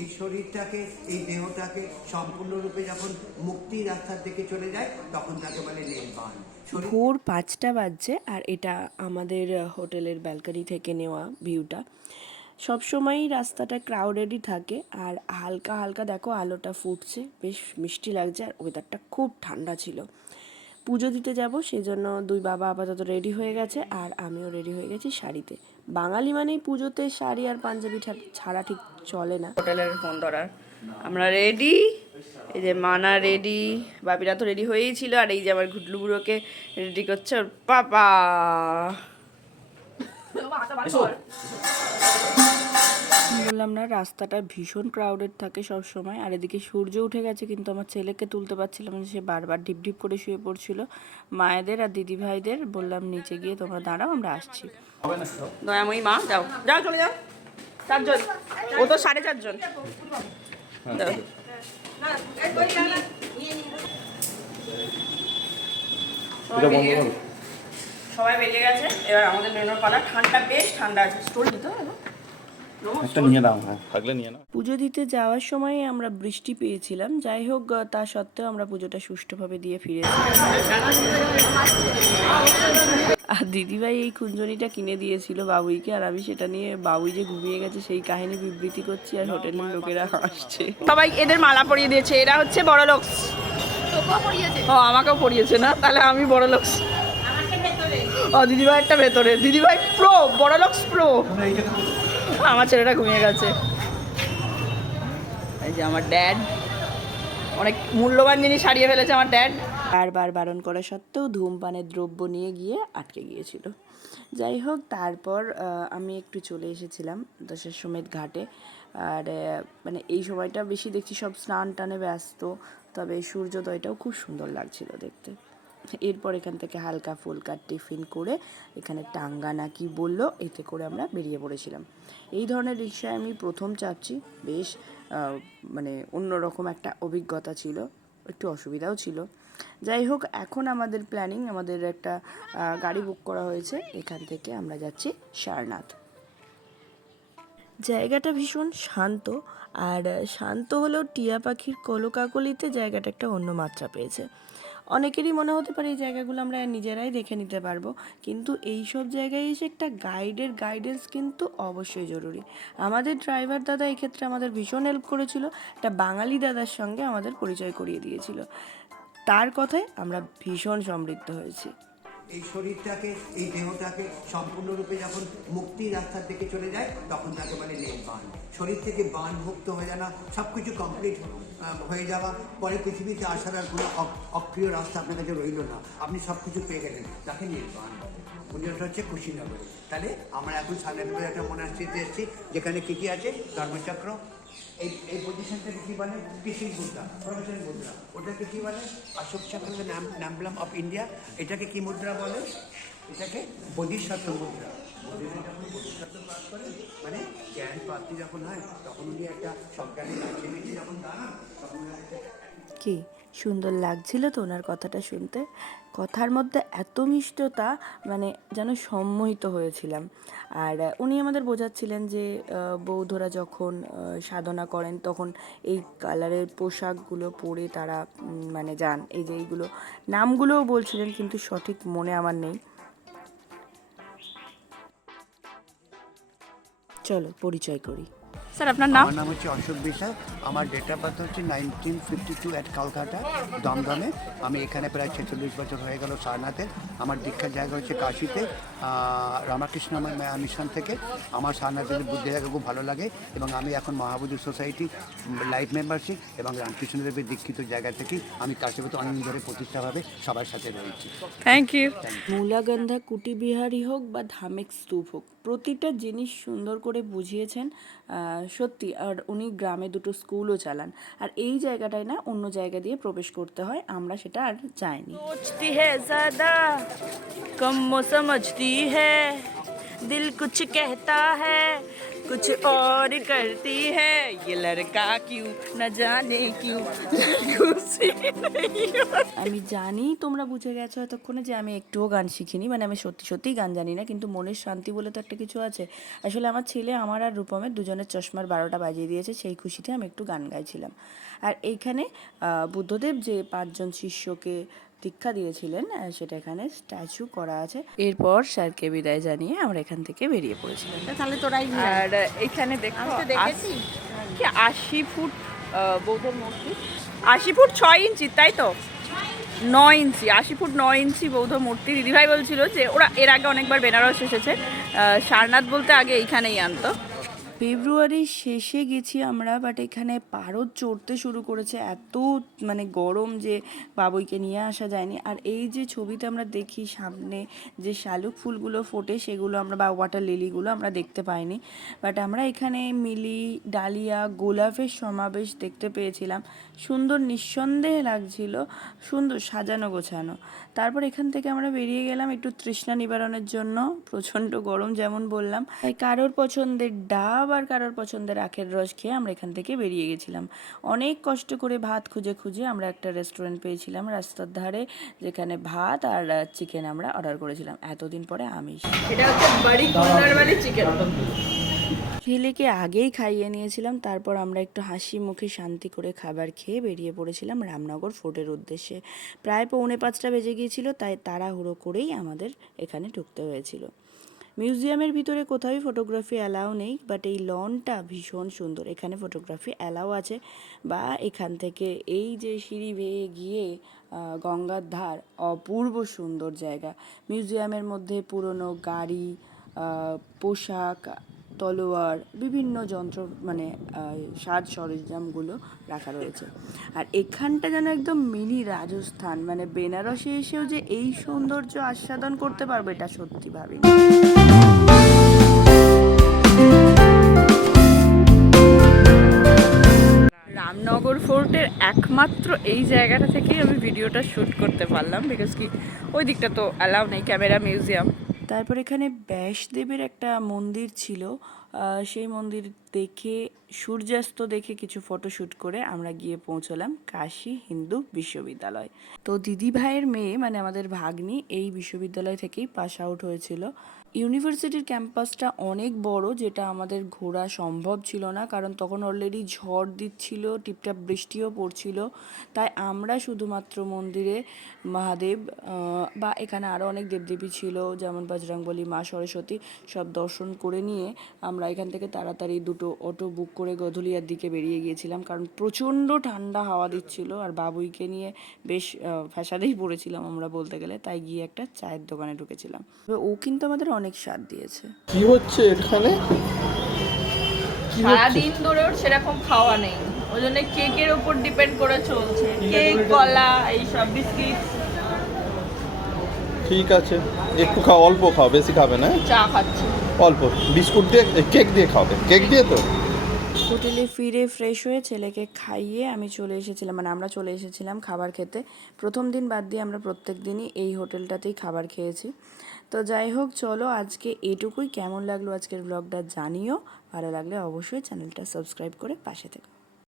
এই শরীরটাকে, এই দেহটাকে সম্পূর্ণরূপে যখন মুক্তির রাস্তার দিকে চলে যায় তখন তাকে বলে নির্বাণ। ভোর 5টা বাজছে আর এটা আমাদের হোটেলের ব্যালকনি থেকে নেওয়া ভিউটা। সবসময়ই রাস্তাটা ক্রাউডেডই থাকে আর হালকা হালকা দেখো আলোটা ফুটছে, বেশ মিষ্টি লাগছে আর ওয়েদারটা খুব ঠান্ডা ছিল। পুজো দিতে যাব সেই জন্য দুই বাবা আপাতত রেডি হয়ে গেছে আর আমিও রেডি হয়ে গেছি শাড়িতে। বাঙালি মানেই পুজোতে শাড়ি আর পাঞ্জাবি ছাড়া ঠিক চলে না। হোটেলের ফোন ধরার আমরা রেডি, এই যে মানা রেডি, বাপিরা তো রেডি হয়েই ছিল, আর এই যে আমার ঘুটলু বুড়োকে রেডি করছে ওর পাপা। বললাম না, রাস্তাটা ভীষণ ক্রাউডেড থাকে সব সময়। আর এদিকে সূর্য উঠে গেছে কিন্তু আমার ছেলেকে তুলতে পারছিলাম না, সে বারবার ঢিপ ঢিপ করে শুয়ে পড়ছিল। মায়েদের আর দিদি ভাইদের বললাম নিচে গিয়ে তোমরা দাঁড়াও, আমরা আসছি। দয়াময়ী মা যাও যাও চলে যাও, 4 জন, ও তো 4.5 জন। সবাই বেরিয়ে গেছে, এবার আমাদের বেরোনোর পালা। ঠান্ডা, বেশ ঠান্ডা আছে। স্টোর দিতে হবে, পুজো দিতে যাওয়ার সময় আমরা বৃষ্টি পেয়েছিলাম, যাই হোক তা সত্ত্বেও আমরা পুজোটা সুষ্ঠুভাবে দিয়ে ফিরেছি। আর দিদিভাই এই কুঞ্জনিটা কিনে দিয়েছিল বাবুইকে, আর আমি সেটা নিয়ে বাবুই যে ঘুমিয়ে গেছে সেই কাহিনী বিবৃতি করছি আর হোটেলের লোকেরা হাসছে। সবাই এদের মালা পরিয়ে দিয়েছে, এরা হচ্ছে বড় লোক। ও আমাকেও পরিয়েছে না, তাহলে আমি বড় লোক। ও দিদিভাই একটা ভেতরে, দিদিভাই প্রো, বড় লোক প্রো। আমার ছেলেটা ঘুমিয়ে গেছে। এই যে আমার ড্যাড, অনেক মূল্যবান জিনিস হারিয়ে ফেলেছে আমার ড্যাড। বারবার বারণ করা সত্ত্বেও ধূমপানের দ্রব্য নিয়ে গিয়ে আটকে গিয়েছিল। যাই হোক তারপর আমি একটু চলে এসেছিলাম দশাশ্বমেধ ঘাটে। আর মানে এই সময়টা বেশি দেখছি সব স্নান টানে ব্যস্ত, তবে সূর্যোদয়টাও খুব সুন্দর লাগছিল দেখতে। এরপর এখান থেকে হালকা ফুলকা টিফিন করে এখানে টাঙ্গা না কি বললো, এতে করে আমরা বেরিয়ে পড়েছিলাম। এই ধরনের রিক্সায় আমি প্রথম চাপছি, বেশ মানে অন্যরকম একটা অভিজ্ঞতা ছিল, একটু অসুবিধাও ছিল। যাই হোক এখন আমাদের প্ল্যানিং, আমাদের একটা গাড়ি বুক করা হয়েছে, এখান থেকে আমরা যাচ্ছি সারনাথ। জায়গাটা ভীষণ শান্ত, আর শান্ত হলেও টিয়া পাখির কলকাকলিতে জায়গাটা একটা অন্য মাত্রা পেয়েছে। অনেকেরই মনে হতে পারে এই জায়গাগুলো আমরা নিজেরাই দেখে নিতে পারবো, কিন্তু এই সব জায়গায় এসে একটা গাইডের গাইডেন্স কিন্তু অবশ্যই জরুরি। আমাদের ড্রাইভার দাদা এক্ষেত্রে আমাদের ভীষণ হেল্প করেছিল, একটা বাঙালি দাদার সঙ্গে আমাদের পরিচয় করিয়ে দিয়েছিল। তার কথায় আমরা ভীষণ সমৃদ্ধ হয়েছি। এই শরীরটাকে, এই দেহটাকে সম্পূর্ণরূপে যখন মুক্তির রাস্তার দিকে চলে যায় তখন তাকে বলে নির্বাণ। শরীর থেকে বাণ মুক্ত হয়ে যাওয়া, সব কিছু কমপ্লিট হয়ে যাওয়া, পরে পৃথিবীতে আসার আর কোনো অপ্রিয় রাস্তা আপনার কাছে রইল না, আপনি সব কিছু পেয়ে গেলেন, তাকে নির্বাণ বলে। পুজোটা হচ্ছে কুশীনগরে। তাহলে আমরা এখন সামনে একটা মনাস্ট্রিতে এসেছি, যেখানে কী কী আছে, ধর্মচক্র, এই পজিশনটাকে কী বলে, টিচিং মুদ্রা, প্রফেশন মুদ্রা, ওটাকে কী বলে, অশোক চক্র, নামব্লাম অফ ইন্ডিয়া। এটাকে কী মুদ্রা বলে, এটাকে বোধিসত্ত্ব মুদ্রা। যখন বোধিসত্ত্ব পাঠ করে মানে জ্ঞান প্রাপ্তি যখন হয় তখন উনি একটা সজ্ঞানী রাজ্যে যখন দাঁড়ান তখন কি সুন্দর লাগছিল তো ওনার কথাটা শুনতে। কথার মধ্যে এত মিষ্টতা, মানে যেন সম্মোহিত হয়েছিলাম। আর উনি আমাদের বোঝাচ্ছিলেন যে বৌদ্ধরা যখন সাধনা করেন তখন এই কালারের পোশাকগুলো পরে তারা মানে যান। এই যে এইগুলো নামগুলোও বলছিলেন, কিন্তু সঠিক মনে আমার নেই। চলো পরিচয় করি। স্যার আপনার নাম? আমার নাম হচ্ছে অশোক বিশ্বাস। আমার ডেট অফ বার্থ হচ্ছে 1952 অ্যাট কলকাতা, দমদমে। আমি এখানে প্রায় 46 বছর হয়ে গেল সারনাথের। আমার দীক্ষার জায়গা হচ্ছে কাশিতে, রামকৃষ্ণ মিশন থেকে। আমার সারনাথের বুদ্ধি জায়গা খুব ভালো লাগে এবং আমি এখন মহাবুদ্ধ সোসাইটি লাইফ মেম্বারশিপ এবং রামকৃষ্ণদেবের দীক্ষিত জায়গা থেকে আমি কাশীপতি অনেক ধরে প্রতিষ্ঠাভাবে সবার সাথে রয়েছি। Thank you. মূলাগন্ধা কুটিবিহারী হোক বা ধামেক স্তূপ হোক, প্রতিটা জিনিস সুন্দর করে বুঝিয়েছেন সত্যি। আর উনি গ্রামে 2টো স্কুলও চালান। আর এই জায়গাটায় না অন্য জায়গা দিয়ে প্রবেশ করতে হয়, আমরা সেটা আর যাইনি। सोचती है ज़्यादा कम समझती है, दिल कुछ कहता है कुछ और करती है, ये लड़का क्यों न जाने क्यों আমি জানি তোমরা বুঝে গেছো এতক্ষণে যে আমি একটুও গান শিখিনি, মানে আমি সত্যি সত্যিই গান জানি না, কিন্তু মনের শান্তি বলে তো একটা কিছু আছে। আসলে আমার ছেলে আমার আর রূপমের দুজনের চশমার 12টা বাজিয়ে দিয়েছে, সেই খুশিতে আমি একটু গান গাইছিলাম। আর এইখানে বুদ্ধদেব যে 5জন শিষ্যকে দীক্ষা দিয়েছিলেন সেটা এখানে স্ট্যাচু করা আছে। এরপর স্যারকে বিদায় জানিয়ে আমরা এখান থেকে বেরিয়ে পড়েছিলাম। তাহলে তোরাই আর এখানে দেখো দেখেছি কি 80 ফুট বৌদ্ধ মূর্তি, 80 ফুট 6 ইঞ্চি, তাই তো 9 ইঞ্চি, 80 ফুট 9 ইঞ্চি বৌদ্ধ মূর্তি। দিদিভাই বলছিল যে ওরা এর আগে অনেকবার বেনারস এসেছে, সারনাথ বলতে আগে এইখানেই আনতো। ফেব্রুয়ারির শেষে গেছি আমরা, বাট এখানে পারদ চড়তে শুরু করেছে, এত মানে গরম যে বাবুইকে নিয়ে আসা যায়নি। আর এই যে ছবিতে আমরা দেখি সামনে যে শালুক ফুলগুলো ফোটে সেগুলো আমরা, বা ওয়াটার লিলিগুলো আমরা দেখতে পাইনি, বাট আমরা এখানে মিলি, ডালিয়া, গোলাপের সমাবেশ দেখতে পেয়েছিলাম। সুন্দর নিঃসন্দেহে লাগছিল, সুন্দর সাজানো গোছানো। তারপর এখান থেকে আমরা বেরিয়ে গেলাম একটু তৃষ্ণা নিবারণের জন্য, প্রচণ্ড গরম যেমন বললাম। তাই কারোর পছন্দের ডাব আর কারোর পছন্দের আখের রস খেয়ে আমরা এখান থেকে বেরিয়ে গেছিলাম। অনেক কষ্ট করে ভাত খুঁজে খুঁজে আমরা একটা রেস্টুরেন্ট পেয়েছিলাম রাস্তার ধারে, যেখানে ভাত আর চিকেন আমরা অর্ডার করেছিলাম এতদিন পরে আমিষ। এটা হচ্ছে বাড়ি কুন্ডার বাড়ি চিকেন। ছেলেকে আগেই খাইয়ে নিয়েছিলাম, তারপর আমরা একটু হাসি মুখে শান্তি করে খাবার খেয়ে বেরিয়ে পড়েছিলাম রামনগর ফোর্টের উদ্দেশ্যে। প্রায় 4:45 বেজে গিয়েছিল, তাই তাড়াহুড়ো করেই আমাদের এখানে ঢুকতে হয়েছিল। মিউজিয়ামের ভিতরে কোথাওই ফটোগ্রাফি অ্যালাউ নেই, বাট এই লনটা ভীষণ সুন্দর, এখানে ফটোগ্রাফি অ্যালাউ আছে। বা এখান থেকে এই যে সিঁড়ি বেয়ে গিয়ে গঙ্গার ধার, অপূর্ব সুন্দর জায়গা। মিউজিয়ামের মধ্যে পুরনো গাড়ি, পোশাক, তলোয়ার, বিভিন্ন যন্ত্র মানে সাজ সরঞ্জামগুলো রাখা রয়েছে। আর এখানটা যেন একদম মিনি রাজস্থান, মানে বেনারসে এসেও যে এই সৌন্দর্য আস্বাদন করতে পারবো এটা সত্যি ভাবিনি। রামনগর ফোর্টের একমাত্র এই জায়গাটা থেকেই আমি ভিডিওটা শ্যুট করতে পারলাম, বিকজ কি ওই দিকটা তো অ্যালাউ নেই ক্যামেরা, মিউজিয়াম। তারপর এখানে ব্যাসদেবের একটা মন্দির ছিল, সেই মন্দির দেখে, সূর্যাস্ত দেখে কিছু ফটোশ্যুট করে আমরা গিয়ে পৌঁছলাম কাশী হিন্দু বিশ্ববিদ্যালয়। তো দিদি ভাইয়ের মেয়ে মানে আমাদের ভাগ্নি এই বিশ্ববিদ্যালয় থেকেই পাস আউট হয়েছিল। ইউনিভার্সিটির ক্যাম্পাসটা অনেক বড়, যেটা আমাদের ঘোরা সম্ভব ছিল না, কারণ তখন অলরেডি ঝড় দিচ্ছিল, টিপটাপ বৃষ্টিও পড়ছিল। তাই আমরা শুধুমাত্র মন্দিরে মহাদেব বা এখানে আরও অনেক দেবদেবী ছিল, যেমন বজরংবলী, মা সরস্বতী, সব দর্শন করে নিয়ে আমরা এখান থেকে তাড়াতাড়ি 2টো অটো বুক করে গধুলিয়ার দিকে বেরিয়ে গিয়েছিলাম, কারণ প্রচণ্ড ঠান্ডা হাওয়া দিচ্ছিল। আর বাবুইকে নিয়ে বেশ ফ্যাসাদেই পড়েছিলাম আমরা বলতে গেলে, তাই গিয়ে একটা চায়ের দোকানে ঢুকেছিলাম। ও কিন্তু আমাদের অনেক স্বাদ দিয়েছে। কি হচ্ছে এখানে? সারাদিন ধরে ওর সেরকম খাওয়া নেই, ওই জন্য কেকের ওপর ডিপেন্ড করে চলছে, কেক, কলা, এইসব বিস্কিট। ঠিক আছে, একটু খাও, অল্প খাও, বেশি খাবে না। চা খাচ্ছে অল্প বিস্কুট দিয়ে, কেক দিয়ে খাবে, কেক দিয়ে তো। হোটেলে ফিরে ফ্রেশ হয়ে ছেলেকে খাইয়ে আমি চলে এসেছিলাম, মানে আমরা চলে এসেছিলাম খাবার খেতে। প্রথম দিন বাদ দিয়ে আমরা প্রত্যেক দিনই এই হোটেলটাতেই খাবার খেয়েছি। তো যাই হোক, চলো আজকে এটুকুই। কেমন লাগলো আজকের ব্লগটা জানিও, ভালো লাগলে অবশ্যই চ্যানেলটা সাবস্ক্রাইব করে পাশে থেকো।